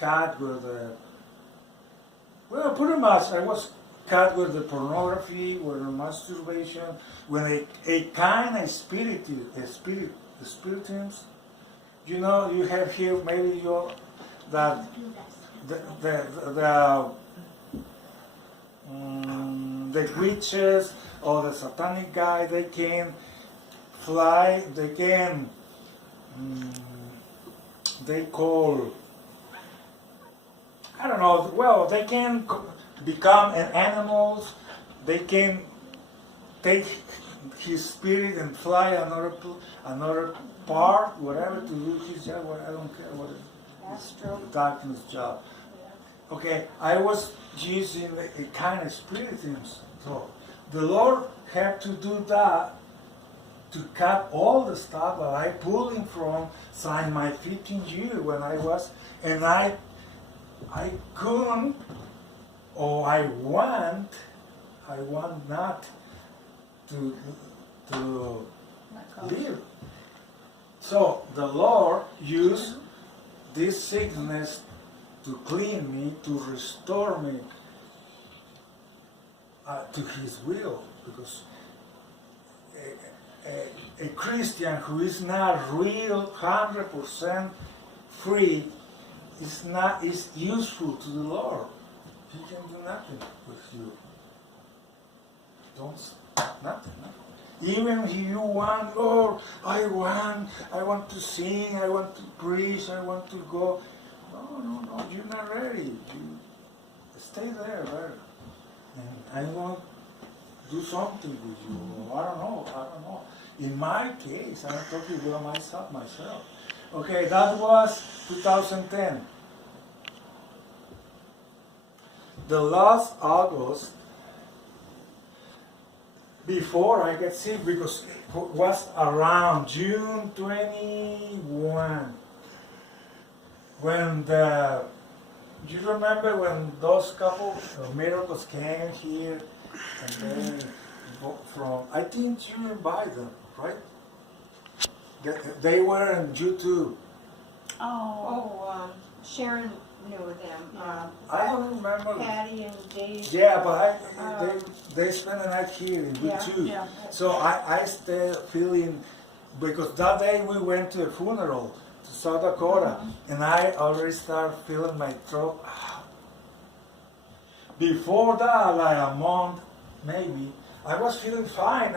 cut with the, well, pretty much I was cut with the pornography, with the masturbation, with a kind of spiritums. You know, you have here maybe that the witches or the satanic guy, they can fly, they can, they call, I don't know, well, they can become an animals, they can take his spirit and fly another part, whatever, to do his job. I don't care what it is. Darkness job. Okay, I was using a kind of spiritism. So the Lord had to do that to cut all the stuff that I pulled in from since my 15 year when I was, and I couldn't, or I want not to live. So the Lord used this sickness to clean me, to restore me to His will, because a Christian who is not real 100% free is useful to the Lord. He can do nothing with you. Nothing. Even if you want, Lord, I want to sing, I want to preach, I want to go. No, you're not ready. You stay there. And I'm going to do something with you. I don't know. In my case, I'm talking about myself. Okay, that was 2010. The last August, before I get sick, because it was around June 21, when you remember when those couple of miracles came here, and then from, I think you invited them, right? They were on YouTube. Sharon knew them. I don't remember. Patty and Dave. Yeah, but they spent the night here in YouTube. Yeah. So I still feeling, because that day we went to a funeral to South Dakota, and I already started feeling my throat. Before that, like a month maybe, I was feeling fine.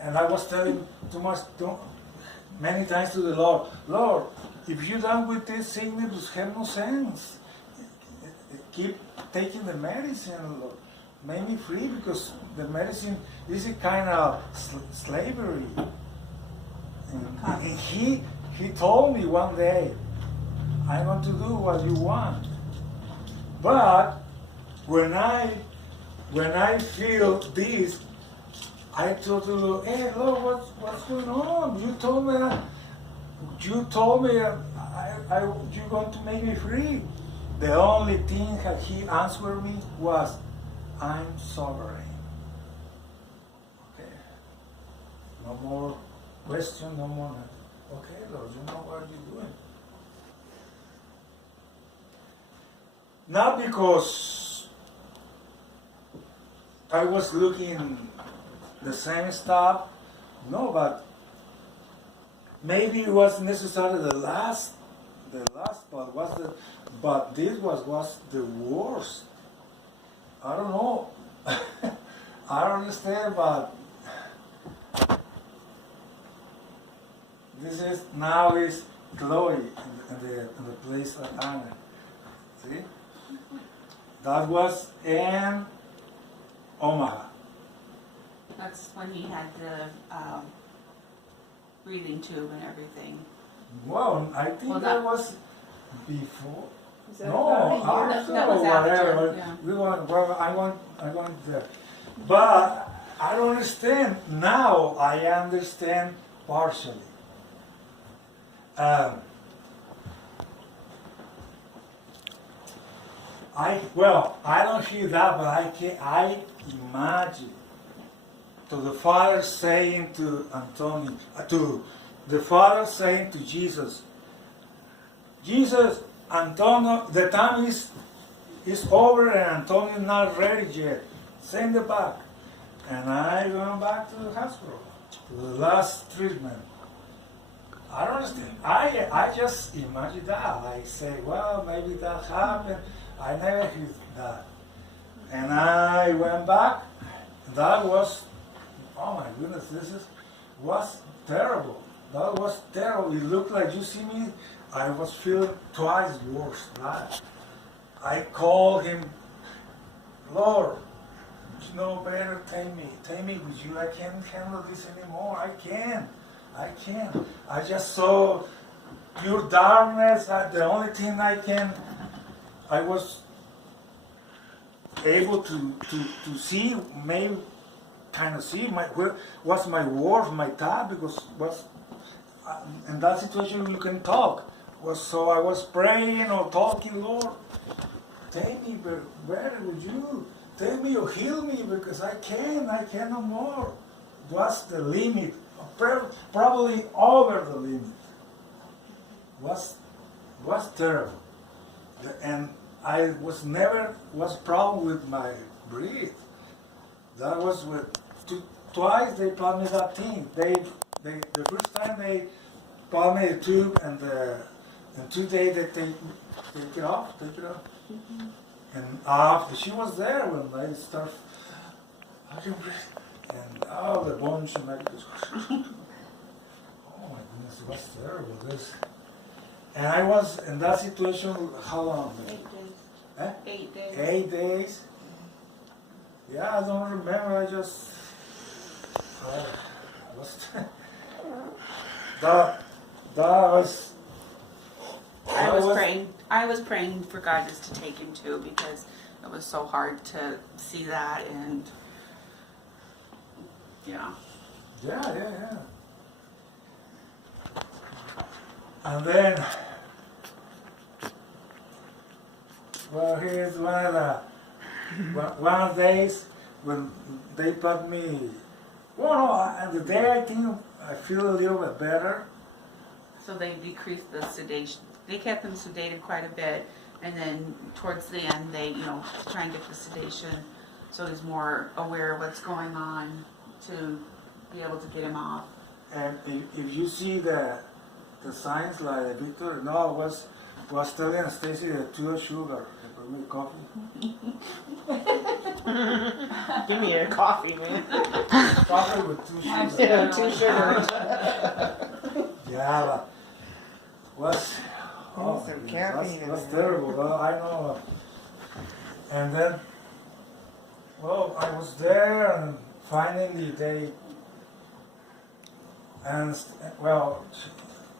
And I was telling many times to the Lord, if you're done with this sickness, it has no sense. Keep taking the medicine, Lord. Make me free, because the medicine is a kind of slavery. And he told me one day, I want to do what you want. But when I feel this, I told the Lord, hey Lord, what's going on? You told me you're going to make me free. The only thing that He answered me was, I'm sovereign. Okay. No more question, no more nothing. Okay, Lord, you know what you're doing. Not because I was looking the same stuff, no, but maybe it was necessarily the last but this was the worst. I don't know. I don't understand, but this is now is Chloe in the place of Anna. See? That was in Omaha. That's when he had the breathing tube and everything. Well, I think Well, that was before. Is that No, about a year? after That or was after, whatever. yeah. I want there. But I don't understand. Now I understand partially. I don't hear that, but I imagine to the Father saying to Anthony, to the Father saying to Jesus, Antonio, the time is over and Antonio is not ready yet. Send it back. And I went back to the hospital, to the last treatment. I don't understand. I just imagine that. I say, well, maybe that happened. I never heard that. And I went back. That was, oh my goodness, was terrible. That was terrible. It looked like, you see me, I was feeling twice worse. That. I called him, Lord, you know better, take me with you. I can't handle this anymore. I can't. I just saw pure darkness. The only thing I was able to see, maybe kind of see, was my words, my thought, because in that situation you can talk. So I was praying or talking, Lord, take me where would you? Take me or heal me, because I can't no more. What's the limit? Probably over the limit. Was terrible. And I was problem with my breath. That was twice they told me that thing. The first time they told me the tube, and 2 days they take it off. Mm-hmm. And after she was there when I started, I can breathe. And the bones and everything. Oh my goodness, it was terrible. And I was in that situation, how long? 8 days. Eh? 8 days. 8 days? Yeah, I don't remember. I just was that was. I was praying for God just to take him too, because it was so hard to see that, and yeah. Yeah. And then, well, here's one of the days when they put me. And the day I think I feel a little bit better. So they decreased the sedation. They kept them sedated quite a bit, and then towards the end, they try and get the sedation, so he's more aware of what's going on to be able to get him off. And if you see the signs like Victor, no, was telling Stacy that too much sugar. Give me coffee. Give me a coffee, man. Coffee with 2 sugar. Yeah, 2 sugar. Yeah, but was some caffeine in that's there. terrible. Well, I know. And then, well, I was there, and finally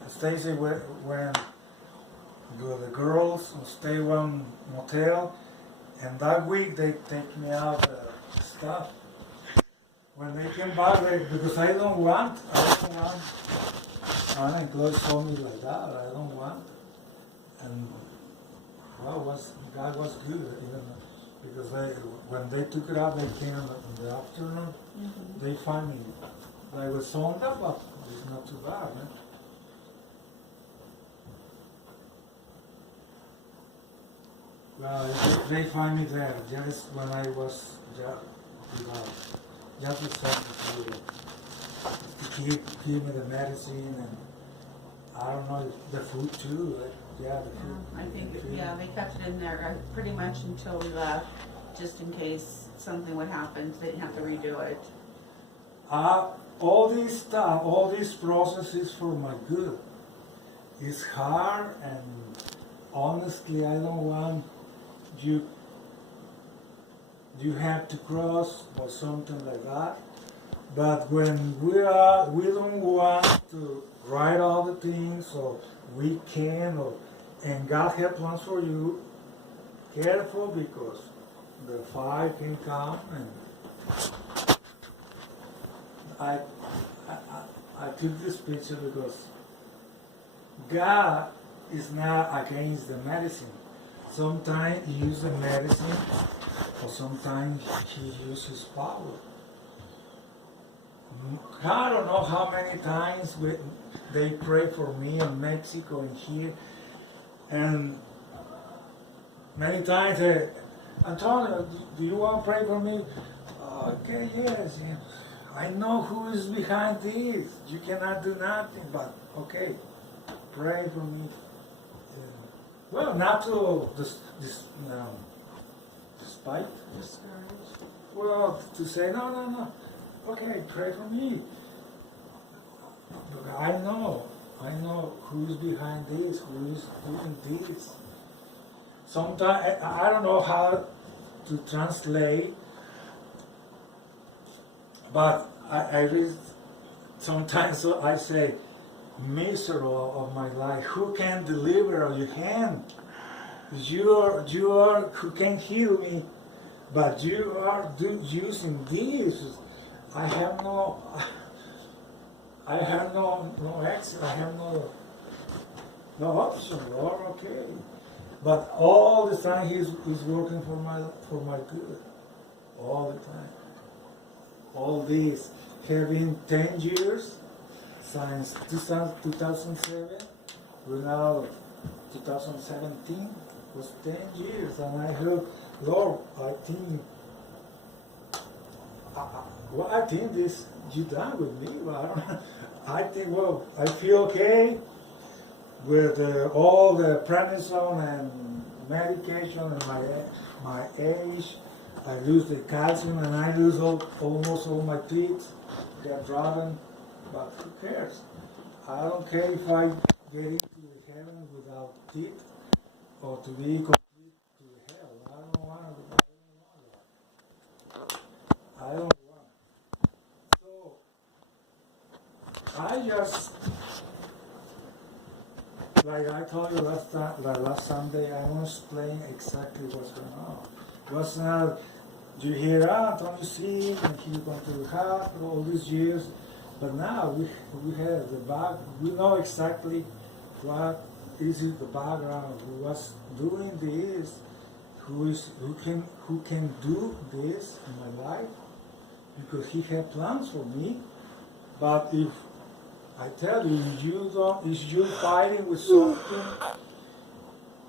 Stacy went the girls stay one motel, and that week they take me out stuff. When they came back, because I don't want, Anna and Chloe told me like that, I don't want. And well, God was good, because when they took it out, they came in the afternoon. Mm-hmm. They find me. I was sewn up, but it's not too bad, man. Well, they find me there just when I was just to keep me the medicine, and I don't know, the food too. The food. I think they kept it in there pretty much until we left, just in case something would happen, so they didn't have to redo it. All this stuff, all this process is for my good. It's hard, and honestly, I don't want you have to cross or something like that. But when we don't want to write all the things, so we can, and God has plans for you. Careful, because the fire can come, and I took this picture because God is not against the medicine. Sometimes he uses the medicine, or sometimes he uses power. I don't know how many times they pray for me in Mexico and here, and many times, Antonio, do you want to pray for me? Okay, yes. I know who is behind this. You cannot do nothing, but okay, pray for me. Well, not to despite. Well, to say no. Okay, pray for me. But I know who is behind this, who is doing this. Sometimes I don't know how to translate, but I read sometimes. So I say, miserable of my life, who can deliver of your hand? You are who can heal me, but you are using this. I have no exit. I have no option, Lord. Okay, but all the time he's working for my good. All the time. All this having 10 years since 2007. We're now 2017. Was 10 years, and I heard, Lord, I think this you done with me. Well, I don't know. I think, well, I feel okay with all the prednisone and medication and my age. I lose the calcium and I lose almost all my teeth. They're rotten, but who cares? I don't care if I get into heaven without teeth or to be complete to hell. I don't want that. I don't want. So I just, like I told you last Sunday, I was explain exactly what's going on. It was not, you hear, Tony sing, and he's going to the hospital all these years, but now we have the back, we know exactly what is it, the background, who was doing this, who can do this in my life, because he had plans for me. But if I tell you, if you're fighting with something,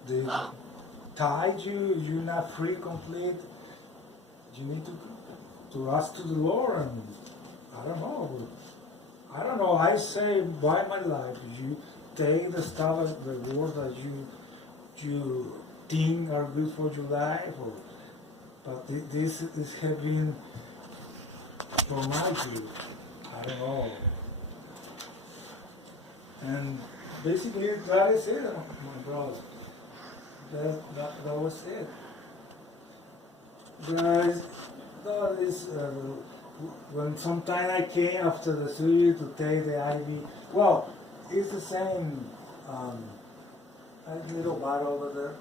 they tied you, you're not free complete, you need to ask to the Lord, and I don't know, I say by my life, you take the stuff, the words that you think are good for your life, but this is having for my good. I don't know. And basically that is it, my brother. That was it. Guys, that is when sometime I came after the surgery to take the IV. Well, it's the same little bottle over there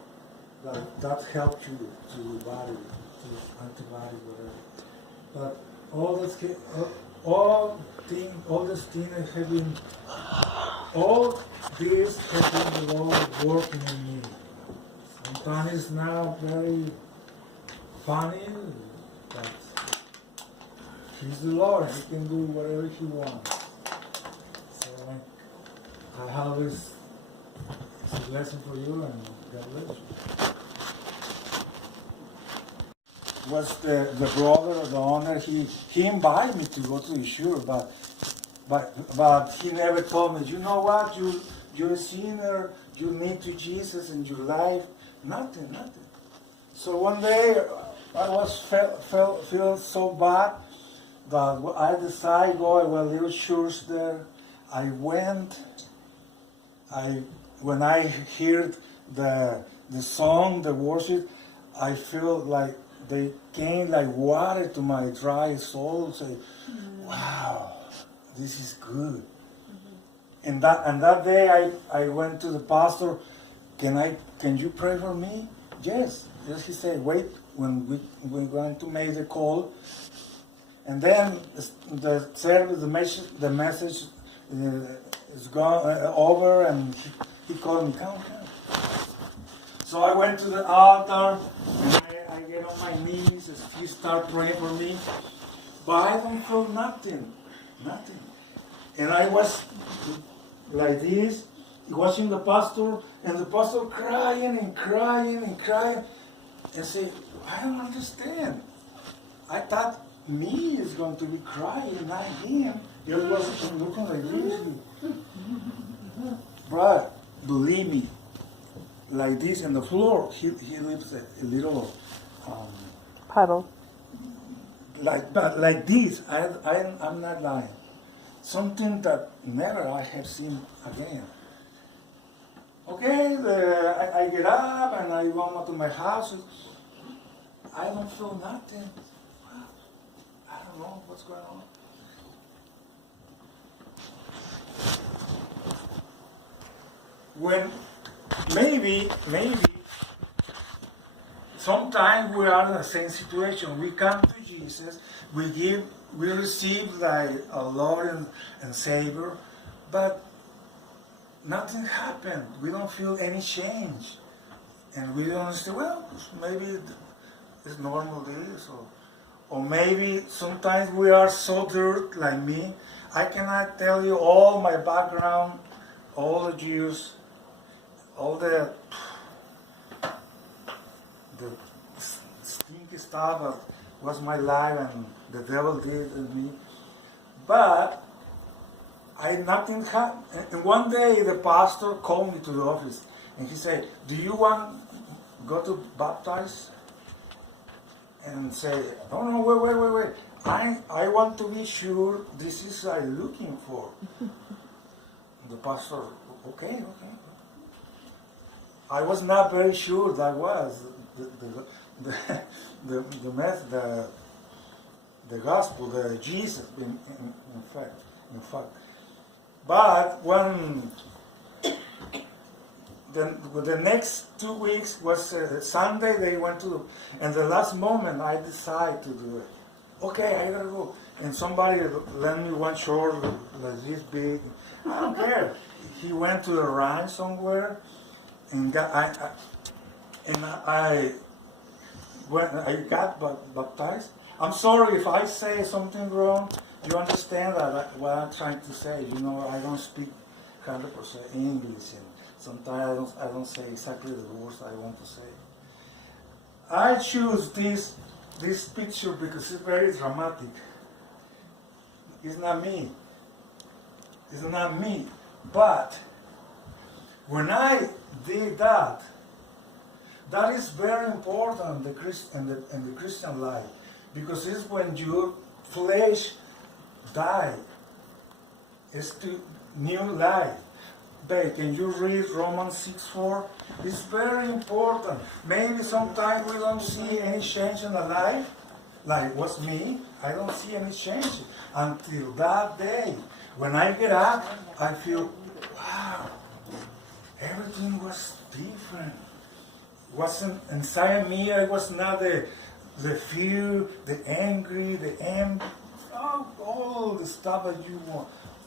that helps you to body, to antibody, whatever. But all this thing have been, all this has been the Lord working in me. Sometimes it's now very funny, but He's the Lord. He can do whatever He wants. So I have this lesson for you, and God bless you. Was the brother, the owner, he invited me to go to the shore, but he never told me, you know what, you're a sinner, you need to Jesus in your life. Nothing. So one day I was feel so bad that I decided to go to a little church there. I went. When I heard the song, the worship, I feel like they came like water to my dry soul. Say, wow, this is good. And that day I went to the pastor. Can you pray for me? Yes. He said, wait, when we're going to make the call. And then the service, the message is gone over, and he called me, come. So I went to the altar, and I get on my knees, and he started praying for me. But I don't feel nothing. And I was like this, watching the pastor, And the pastor crying and crying and crying and say, I don't understand. I thought me is going to be crying, not him. He was looking like this. But believe me, like this on the floor, he lives a little Puddle. but like this. I'm not lying. Something that never I have seen again. Okay, I get up and I go to my house. I don't feel nothing. I don't know what's going on. When maybe sometimes we are in the same situation. We come to Jesus, we receive like a Lord and Savior, but nothing happened. We don't feel any change. And we don't say, well, maybe it's normal this, or maybe sometimes we are so dirt like me. I cannot tell you all my background, all the Jews, all the stinky stuff that was my life and the devil did in me. But nothing happened. And one day the pastor called me to the office and he said, do you want to go to baptize? And say, no, wait. I want to be sure this is what I'm looking for. The pastor, okay. I was not very sure that was the gospel, the Jesus, in fact. But when the next 2 weeks was Sunday, they went to, and the last moment I decided to do it. Okay, I gotta go. And somebody lent me one short like this big. I don't care. He went to the ranch somewhere, and when I got baptized. I'm sorry if I say something wrong. You understand what I'm trying to say. You know, I don't speak 100% English, and sometimes I don't say exactly the words I want to say. I choose this picture because it's very dramatic. It's not me. It's not me. But when I did that, that is very important in the Christian life, because it's when your flesh die. It's to new life. Babe, can you read Romans 6:4? It's very important. Maybe sometimes we don't see any change in the life. Like what's me? I don't see any change until that day. When I get up, I feel, wow, everything was different. Wasn't inside me. I was not the fear, the angry, the envy, all the stuff that you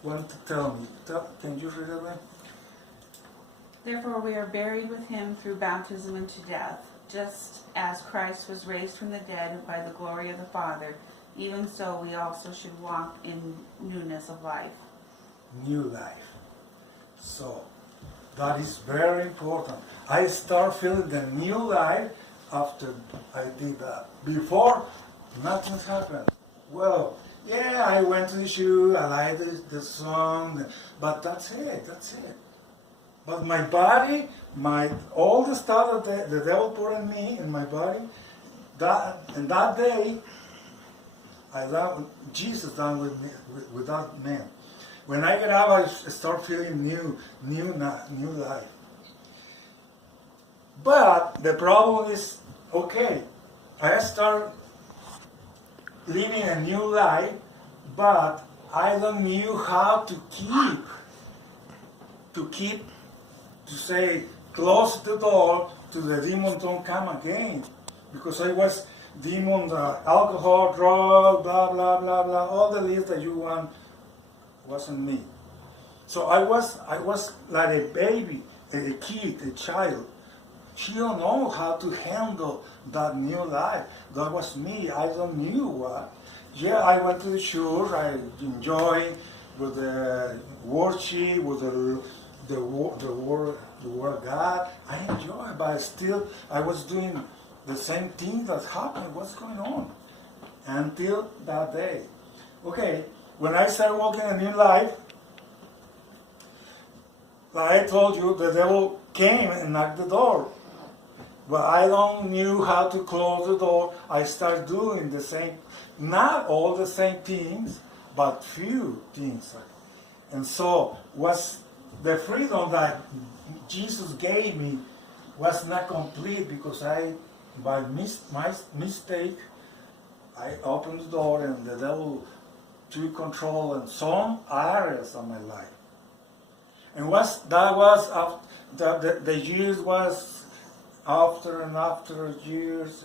want to tell me. Can you read it? Therefore we are buried with him through baptism into death, just as Christ was raised from the dead by the glory of the Father, even so we also should walk in newness of life. New life. So, that is very important. I start feeling the new life after I did that. Before, nothing happened. Well, yeah, I went to the show, I liked the song, but that's it. But my body, all the stuff that the devil put in me, in my body, that day, Jesus done with that man. When I get up, I start feeling new life. But the problem is, okay, I start living a new life, but I don't knew how to say, close the door to the demon don't come again. Because I was demon, alcohol, drug, blah, blah, blah, blah, all the list that you want wasn't me. So I was like a baby, a kid, a child. She don't know how to handle that new life. That was me. I don't knew what. Yeah, I went to the church. I enjoyed with the worship, with the the word of God. I enjoy it, but still I was doing the same thing that happened. What's going on? Until that day. Okay, when I started walking a new life, like I told you, the devil came and knocked the door. But I don't knew how to close the door. I started doing the same, not all the same things, but few things. And so was the freedom that Jesus gave me was not complete because by my mistake, I opened the door and the devil took control in some areas of my life. And the years was after and after years.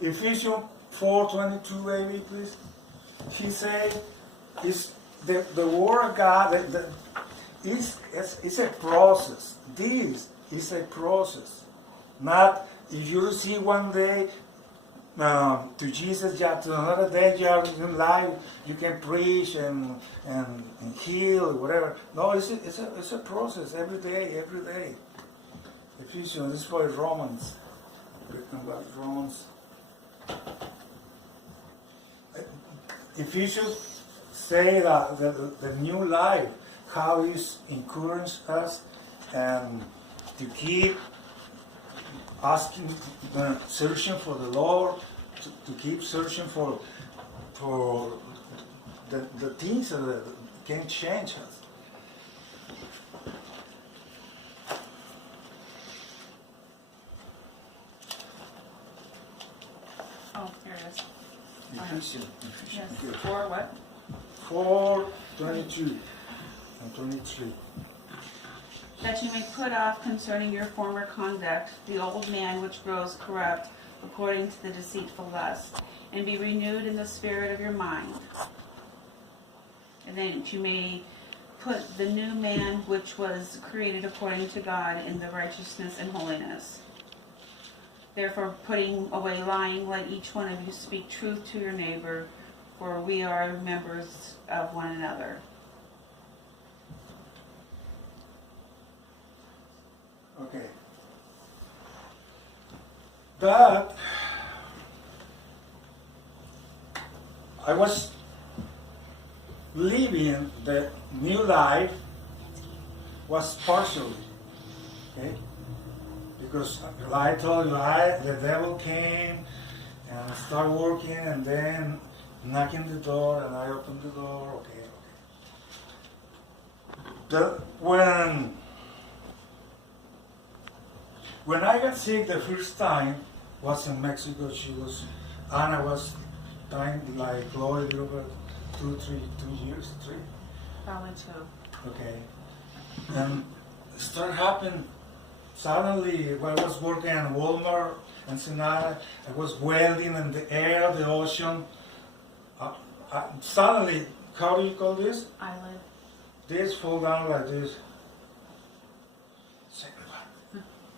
Ephesians 4:22, baby, please. He said, "Is the word of God it's a process. This is a process. Not if you receive one day to Jesus, to another day you are in life, you can preach and heal, whatever. No, it's a process every day. Ephesians, this is for Romans. Written about Romans. Ephesians say that the new life, how it encourages us and to keep asking, searching for the Lord, to keep searching for the things that can change us. Oh, here it is. Ephesians. Yes. Good. 4 what? 4:22 and 23. That you may put off concerning your former conduct the old man which grows corrupt according to the deceitful lust, and be renewed in the spirit of your mind. And then that you may put the new man which was created according to God in the righteousness and holiness. Therefore, putting away lying, let each one of you speak truth to your neighbor, for we are members of one another. Okay. That I was living the new life was partially, okay? Because like I told you, the devil came and started working and then knocking the door and I opened the door, okay. When I got sick the first time was in Mexico. Anna was dying like Chloe, over 2 years, 3. Probably 2. Okay. And it started happening suddenly. When I was working in Walmart and Sinai, I was welding in the air, the ocean. Suddenly, how do you call this? Eyelid. This fall down like this. Say,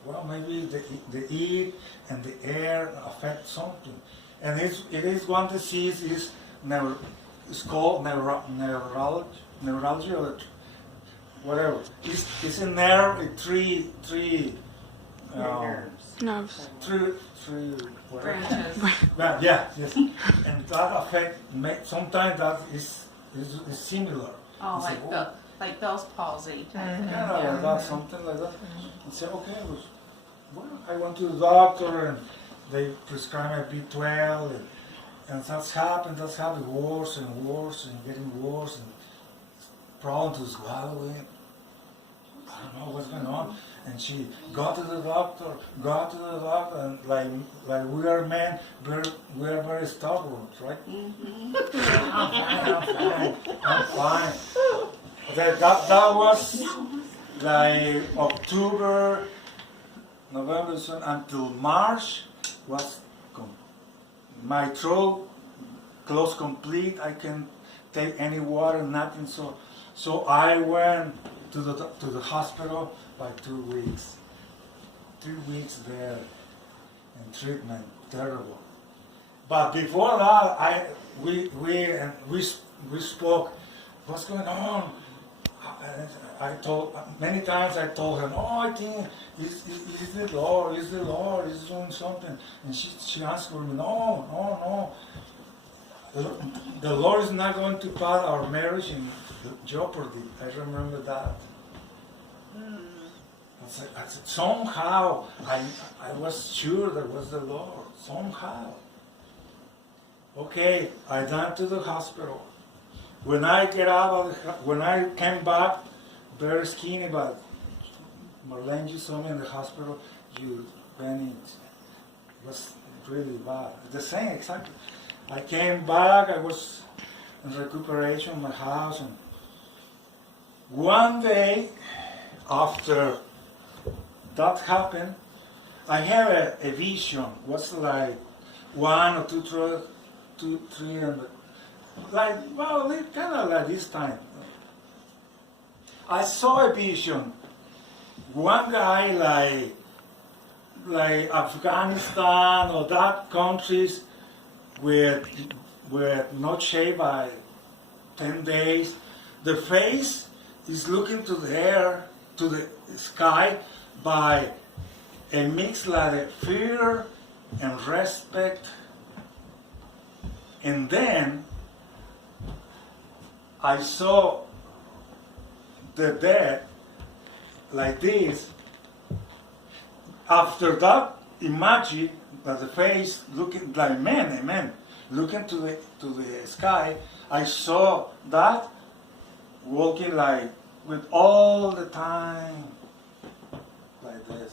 well, maybe the heat and the air affect something. And it is one disease is it's called neuralgia or whatever. It's a nerve, three Nerves. three whatever. Branches. Well, yeah, yes. And that affect sometimes that is similar. Oh, You say, like Bell's palsy. Yeah, like that, something like that. And say, okay, well, I went to the doctor and they prescribed me B12 and that's happened worse and worse and getting worse and problem to swallow it. I don't know what's going on. And she got to the doctor, and like we are men, we are very stubborn, right? Mm-hmm. I'm fine. That was like October, November, until March was my throat closed complete. I can take any water, nothing. So I went to the hospital by 2 weeks. 3 weeks there in treatment, terrible. But before that, we spoke. What's going on? I told many times. I told him, "Oh, I think it's the Lord. It's the Lord. It's doing something." And she answered me, "No, no, no. The Lord is not going to put our marriage in jeopardy." I remember that. I said, somehow I was sure that was the Lord. Somehow. Okay, I went to the hospital. When I when I came back, very skinny, but Marlene, you saw me in the hospital. You went it was really bad. The same exactly. I came back. I was in recuperation in my house, and one day after that happened, I had a vision. It was like 1 or 2, 3, and like, well, kind of like this time. I saw a vision. One guy like Afghanistan or that countries with not shaved by 10 days. The face is looking to the air, to the sky, by a mix like fear and respect. And then I saw the dead like this. After that, imagine that the face looking like a man, looking to the sky. I saw that walking like with all the time like this.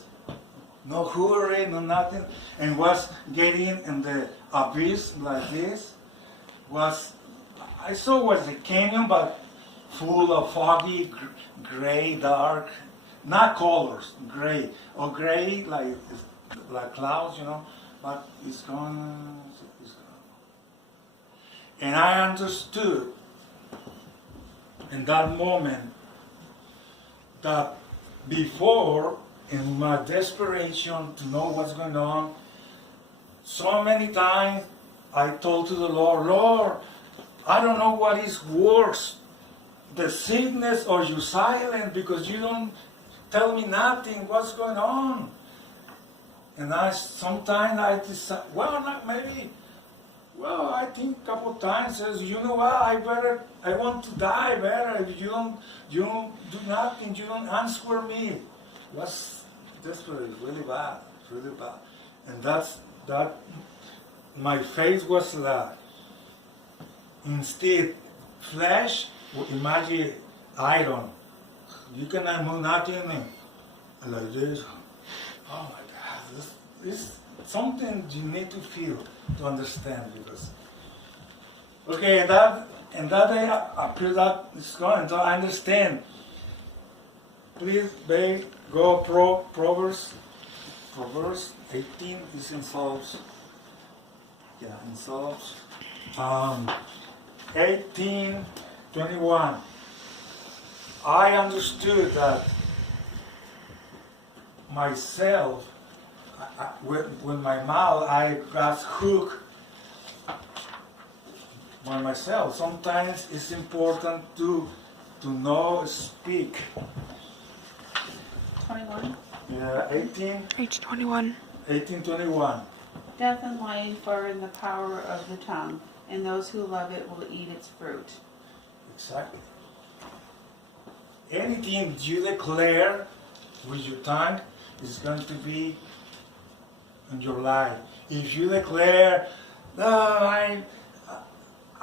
No hurry, no nothing, and was getting in the abyss like this. I saw was a canyon, but full of foggy, gray, dark, not colors, gray, or gray like clouds, but it's gone. And I understood in that moment that before, in my desperation to know what's going on, so many times I told to the Lord, Lord, I don't know what is worse, the sickness or you silent because you don't tell me nothing, what's going on? And sometimes I decide, I think a couple times says, you know what, I want to die better if you don't do nothing, you don't answer me. It was desperate, really bad. And that my face was like, instead, flesh, imagine iron. You cannot move nothing like this. Oh my God, this is something you need to feel to understand because. Okay, and that day I feel that it's going, so I understand. Please, babe, go Proverbs 18 is in Psalms. Yeah, in Psalms. 18:21. I understood that myself, with my mouth, I got hooked by myself. Sometimes it's important to know, speak. 21. Yeah, 18. Page 21. 18:21. Death and life are in the power of the tongue, and those who love it will eat its fruit. Exactly. Anything you declare with your tongue is going to be in your life. If you declare, no,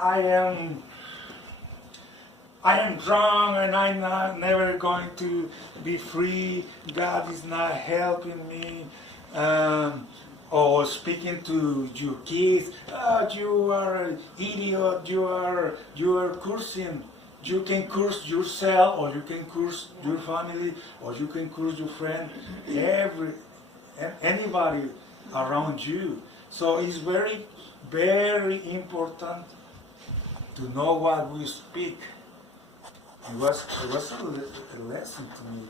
I am drunk and I'm never going to be free, God is not helping me, or speaking to your kids, you are an idiot, you are cursing. You can curse yourself, or you can curse your family, or you can curse your friend, anybody around you. So it's very, very important to know what we speak. It was a lesson to me.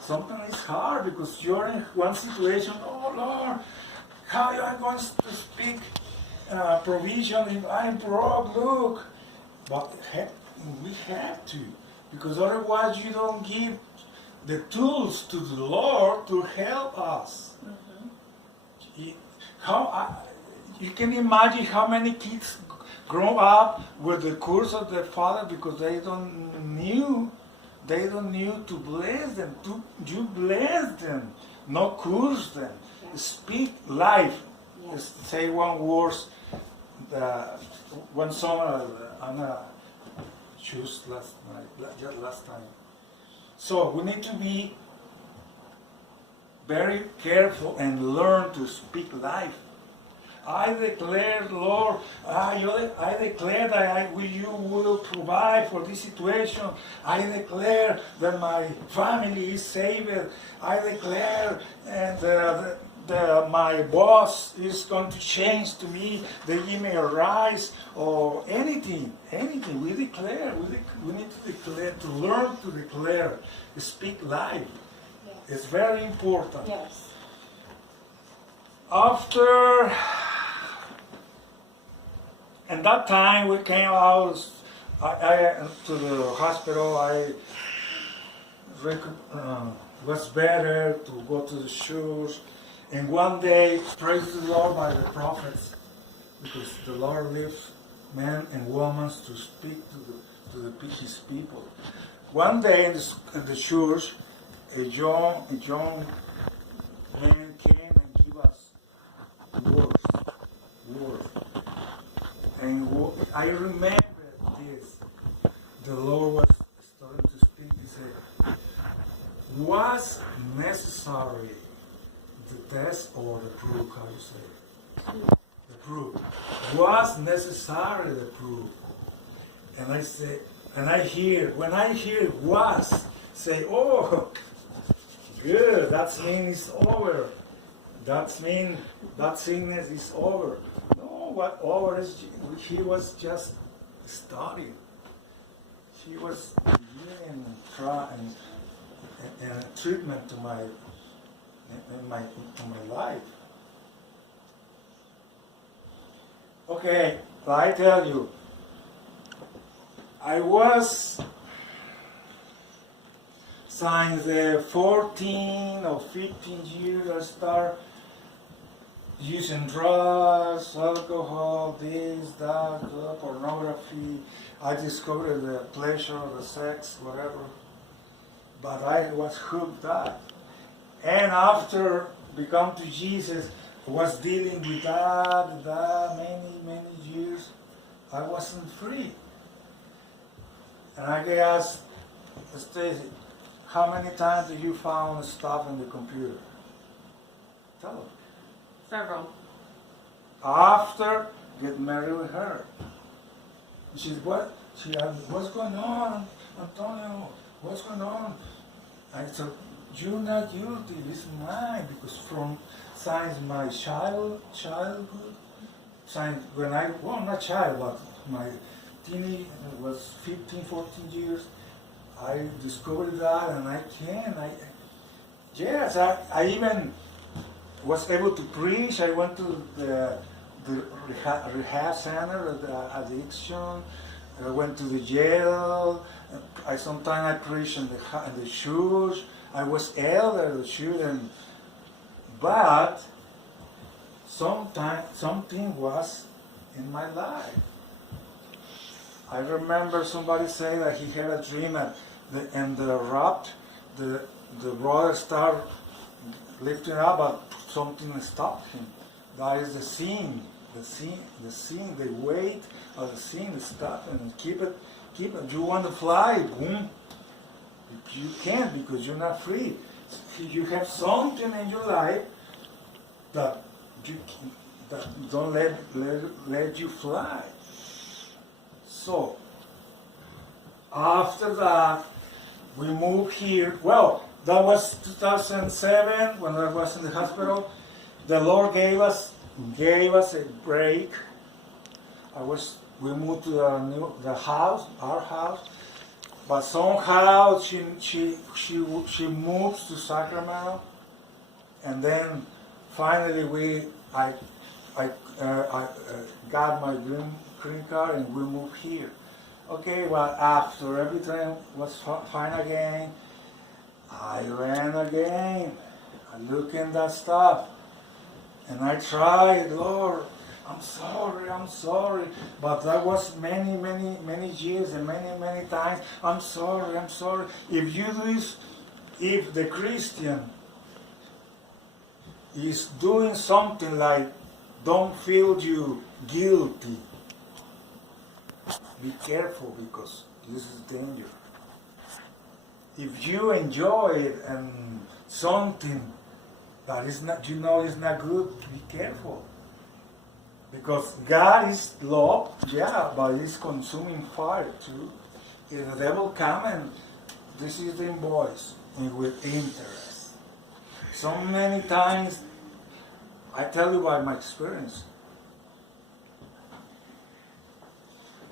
Sometimes it's hard because you're in one situation, oh Lord, how am I going to speak provision if I'm broke, look. But we have to, because otherwise you don't give the tools to the Lord to help us. You can imagine how many kids grow up with the curse of their father because they don't knew to bless them. You bless them, not curse them. Speak life. Say one verse. One song Anna chose last time. So we need to be very careful and learn to speak life. I declare, Lord, I declare that you will provide for this situation. I declare that my family is saved. I declare that my boss is going to change to me. They give me a rise or anything. We declare. We need to declare, to learn to declare, to speak life. Yes. It's very important. Yes. After, and that time we came out to the hospital. I was better to go to the church. And one day, praise the Lord by the prophets, because the Lord leaves men and women to speak to His people. One day in the church, a young man came and gave us words. And I remember this. The Lord was starting to speak. He said, "Was necessary the test or the proof?" How you say it? The proof. Was necessary the proof? And I say, when I hear was, say, oh, good, that means it's over. That means that sickness is over. No, what over is, he was just studying. He was giving and treatment to my life. Okay, I tell you, I was since the 14 or 15 years I start using drugs, alcohol, this, that, pornography. I discovered the pleasure of the sex, whatever. But I was hooked up. And after become to Jesus, was dealing with that many years. I wasn't free. And I asked Stacy, how many times did you found stuff in the computer? Tell her. Several. After get married with her. She said, what? She asked, what's going on, Antonio? What's going on? I said, you're not guilty, it's mine, because from since my childhood, since when not child, but my teenage was 15, 14 years, I discovered that, and I even was able to preach. I went to the rehab center of the addiction. I went to the jail. Sometimes I preached in the church. I was elder of the children, but something was in my life. I remember somebody saying that he had a dream and the raft, the brother started lifting up, but something stopped him. That is the sin, the weight of the sin is stopping and keep it. You want to fly, boom. You can't because you're not free. You have something in your life that don't let you fly. So after that, we moved here. Well, that was 2007 when I was in the hospital. The Lord gave us a break. We moved to our house. But somehow she moves to Sacramento, and then finally I got my green card and we moved here. Okay, well, after everything was fine again, I ran again. I look in that stuff. And I tried, Lord, I'm sorry. But that was many years and many times. I'm sorry. If you do this, if the Christian is doing something like don't feel you guilty, be careful because this is danger. If you enjoy it and something that is not, you know, is not good, be careful. Because God is love, yeah, but it's consuming fire too. If the devil come and this is the invoice and with interest. So many times, I tell you by my experience.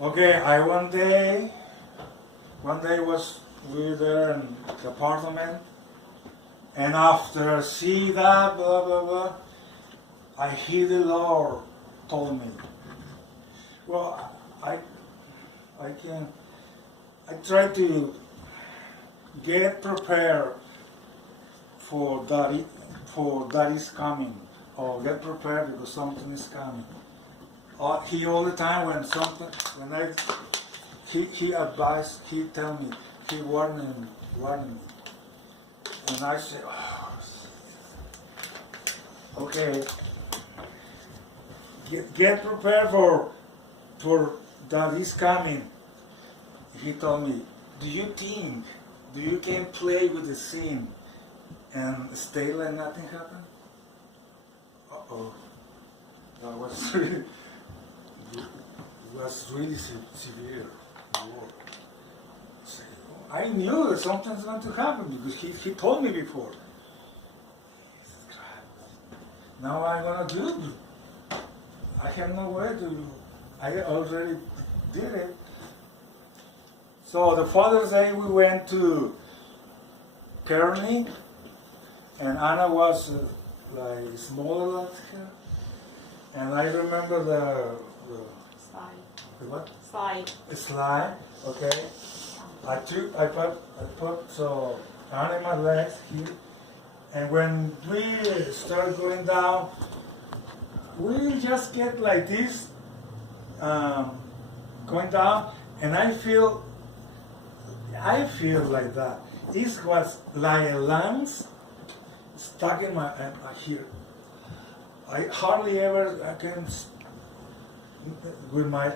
Okay, one day was we were there in the apartment, and after see that blah blah blah, I hear the Lord told me. Well, I try to get prepared for that is coming, or get prepared because something is coming. He all the time he advised, he tell me, he warned me, and I say, oh, okay, get prepared for that is coming. He told me, do you can play with the sin and stay like nothing happened? That was really severe. I knew that something's going to happen because he told me before. Now I'm going to do it. I have no way to, I already did it. So the Father's Day we went to Kearney, and Anna was like smaller than her. And I remember the Slide. what? Slide. A slide, okay. I put so Anna in my legs here, and when we start going down, we just get like this, going down, and I feel like that. This was like a lance stuck in my here. I hardly ever I can with my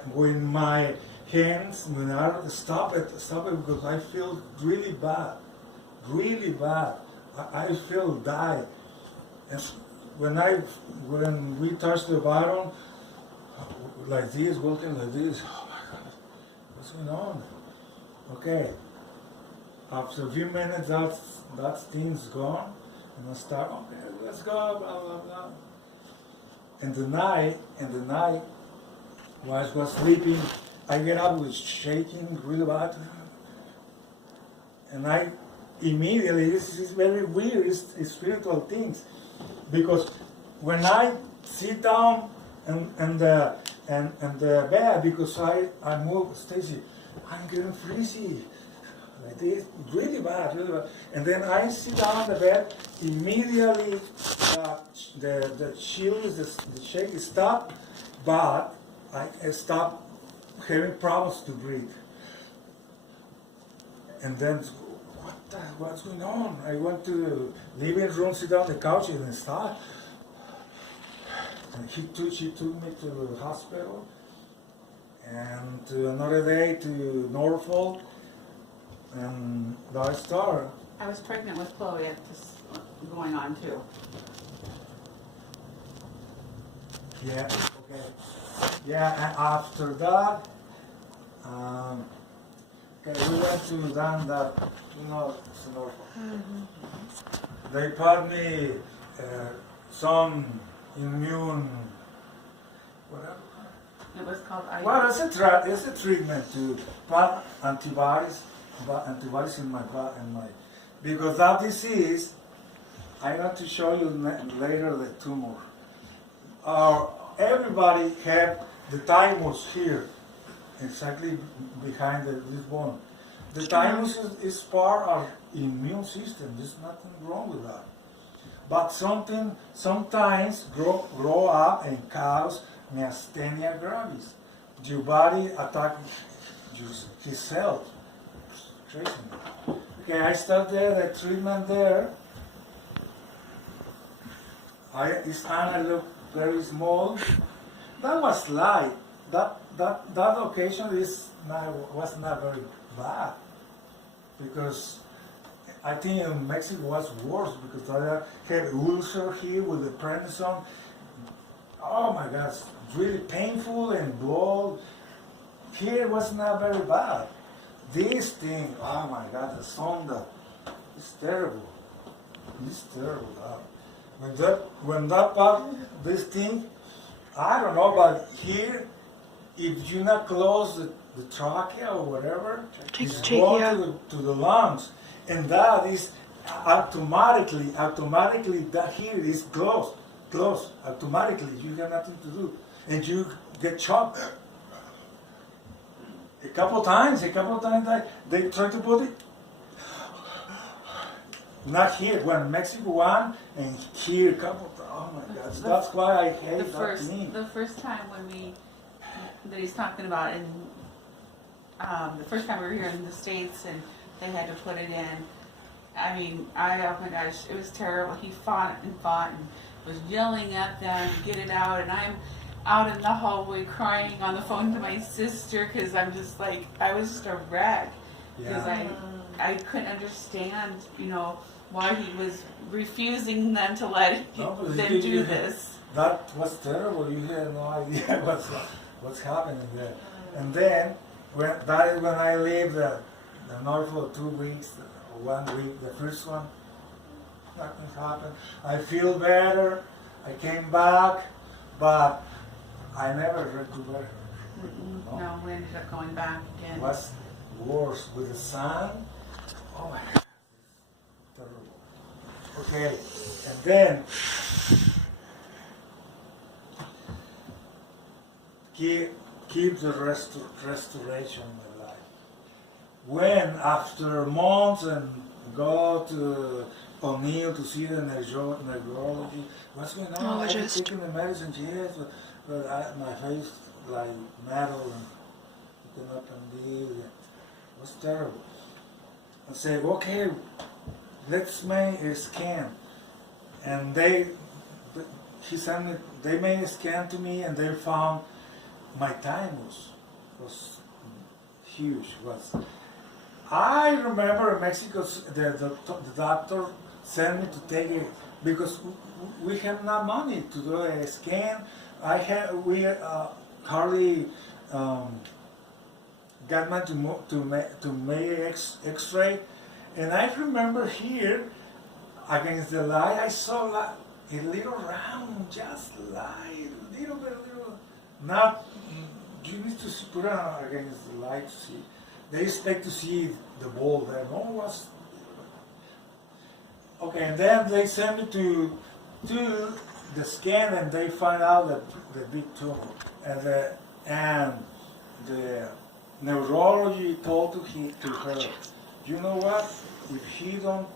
hands when I stop it because I feel really bad. I feel die. And when we touch the bottom like this, walking like this, oh my God, what's going on? Okay. After a few minutes, that thing's gone, and I start. Okay, let's go. Blah blah blah. And the night, while I was sleeping, I get up with shaking really bad, and I immediately. This is very weird. It's spiritual things, because when I sit down and the bed, because I move, Stacy, I'm getting freezy. Like this, really bad. And then I sit down on the bed, immediately the chills, the shake stop, but I stop having problems to breathe. And then, what's going on? I went to the living room, sit down on the couch, and start. And she took me to the hospital, and to another day to Norfolk. And I started. I was pregnant with Chloe at this going on too. Yeah, okay. Yeah, and after that, okay, we went to that, to Norfolk. Mm-hmm. They put me some immune, whatever. It was called IV. Well, it's a treatment to put antibodies in my because that disease, I got to show you later the tumor. Everybody have the thymus here, exactly behind this bone. The thymus is part of immune system. There's nothing wrong with that. But sometimes grow up and cause myasthenia gravis. Your body attacks his cells. Crazy. Okay, I started the treatment there. His hand looked very small. That was light. That occasion was not very bad, because I think in Mexico was worse, because I had ulcer here with the prednisone. Oh my God, it's really painful and blood. Here it was not very bad. This thing, oh my God, the sonda, it's terrible. It's terrible. When that part, this thing, I don't know, but here, if you not close the trachea or whatever, it's going to the lungs, and that is automatically that here is closed automatically. You have nothing to do, and you get choked. A couple times they try to put it. Not here, when Mexico one, and here a couple. Oh my God! That's why I hate that thing. The first time that he's talking about, and the first time we were here in the States, and they had to put it in. I mean, oh my gosh, it was terrible. He fought and was yelling at them to get it out, and I'm out in the hallway crying on the phone to my sister, because I'm just like, I was just a wreck, because I couldn't understand, why he was refusing them to let them do this. That was terrible. You had no idea what's happening there. And then when I lived the north for 2 weeks, or 1 week, the first one, nothing happened. I feel better. I came back, but I never recovered. No, we ended up going back again. It was worse with the sun. Oh my God, terrible. Okay, and then keep the restoration alive. When after months and go to O'Neill to see the neurology, what's going on? I've been taking the medicine, yes, but my face like metal and looking up and down. It was terrible. I said, okay, let's make a scan. And they made a scan to me, and they found my thymus was huge. I remember in Mexico, the doctor sent me to take it, because we have no money to do a scan. We hardly got money to make X-ray, and I remember here against the light I saw a little round, just light, little bit. Not you need to put it against the light to see. They expect to see the ball there. No one was. Okay, and then they sent me to the scan, and they find out that the big tumor, and the neurology told to her, you know what? If he don't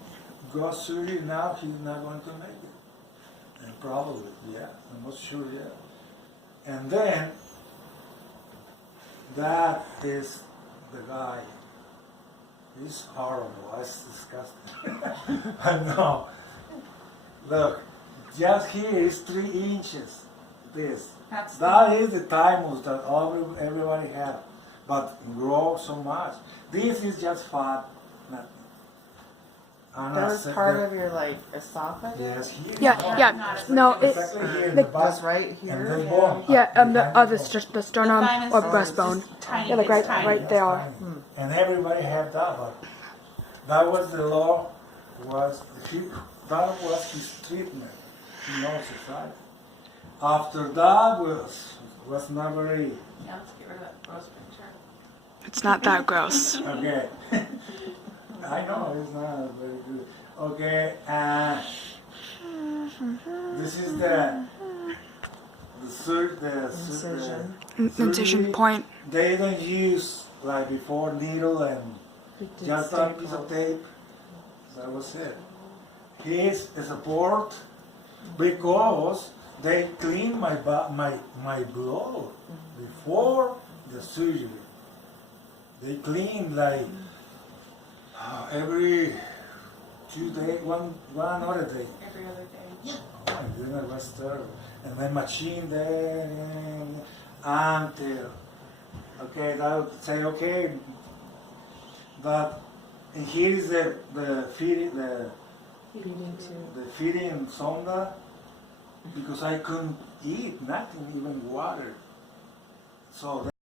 go surgery now, he's not going to make it. And probably, yeah, I'm not sure yet. And then that is the guy. He's horrible. It's disgusting. I know. Look, just here is 3 inches. That is the thymus that everybody has, but grow so much. This is just fat. Nothing. That was part of your esophagus? Yes, here. Yeah. No, it's Exactly here in the back. That's right And here. then bone. the sternum thymus or is breastbone. just tiny, Yeah, like it's tiny. right there. And everybody had that, but that was the law. That was his treatment in our society. After that was not very Yeah, let's get rid of that gross picture. It's not that gross. okay. I know it's not very good. Okay, this is the Incision. Incision point. They don't use like before needle and just a piece of tape. That was it. His is a board because they clean my blood before the surgery. They clean like every 2 days, one other day. Every other day. Oh my goodness, that's terrible. And then machine there until okay, that would say okay, but and here is the feeding the feeding sonda because I couldn't eat nothing, even water. So